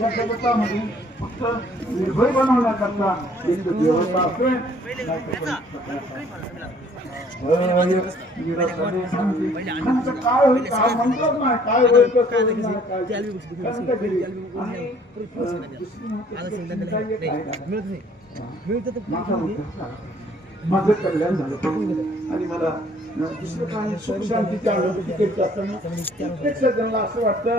या जगतामध्ये फक्त निर्भय बनवण्याकरता एक देवता असेल काय होईल काय म्हणतात नाही काय होईल माझं कल्याण झालं आणि मला दुसरं काही सुख शांतीच्या अनुभूती करत असताना प्रत्येक सगळ्यांना असं वाटतं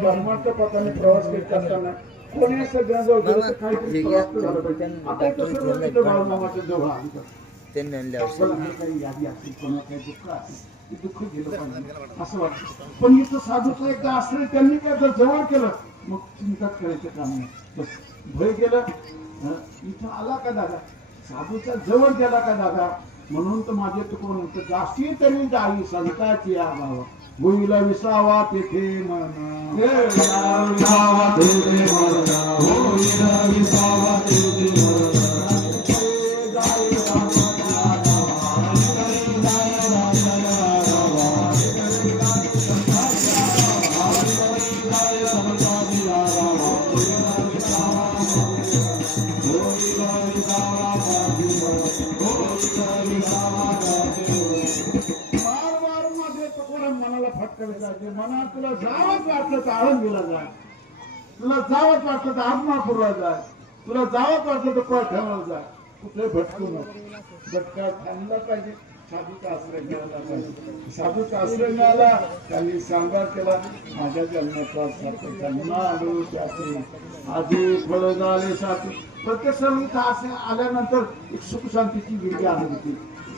ब्रह्मांडच्या पथाने प्रवास करत असताना कोणी सगळ्यांजवळ काहीतरी प्राप्त झालं पाहिजे. आता सर्व बाळूमामाच्या जवळ आणतात काही यादी असेल कोणा काही दुःख असेल ते दुःख गेलं पाहिजे असं वाटतं. पण इथं साधूचं एकदा आश्रय त्यांनी काय जर जवळ केलं मग चिंताच करायचं काम नाही. बस भय गेलं इथं आला का दादा साधूच्या जवळ गेला का दादा म्हणून तर माझे तुकोन म्हणतं जास्ती तरी जाई संताची आभावा होईल विसावा तेथे मना तुला जावंच वाटलं तर आळंदीला जाय तुला जावंच वाटलं तर आदमापूरला जाय तुला जावंच वाटलं तर पैठणला जाय कुठे भटकू नको भटका थांबला पाहिजे साधूचा आश्रय मिळाला पाहिजे. साधूचा आश्रय मिळाला त्यांनी सांभाळ केला माझ्या जन्माचा जन्म आलो त्याचे आधी फळ झाले साथी प्रत्येक सण इथं असे आल्यानंतर एक सुख शांतीची वेगळी अनुभूती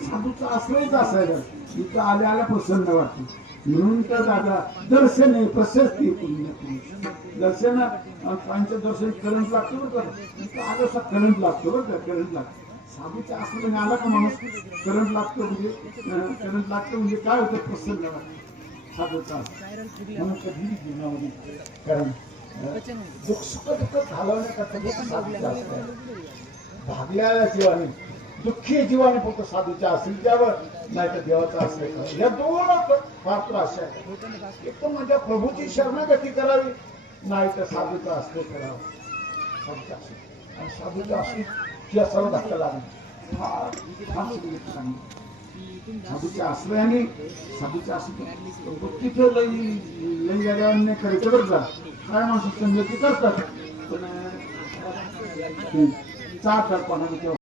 साधूचा आश्रयच असायला इथं आल्या प्रसन्न वाटते. म्हणून तर दादा दर्शन आहे प्रशस्ती दर्शन त्यांचं दर्शन करंट लागतो बरं का आलं असा करंट लागतो बरं का करंट लागतो. साधूच्या आश्रमाने आला का माणूस करंट लागतो म्हणजे काय होतं प्रसन्न वाटतं साधूचा म्हणून कधी जीवनामध्ये कारण दुःख सुख दुःख घालवण्याकरता भागल्या जीवाने दुःखी जीवाने फक्त साधूच्या आश्रयावर नाही तर देवाचा आश्रय करावा. या दोन पात्र अशा एक तर माझ्या प्रभूची शरणागती करावी नाही तर साधूचा आश्रय करावा. साधूचा आश्रय या सर्व धक्का लागला साधूच्या आश्रयाने साधूच्या आश्रय तिथे लई गाड्यांनी करायचं बरं का काय माणसं संगती करतात पण 4-4 पानाने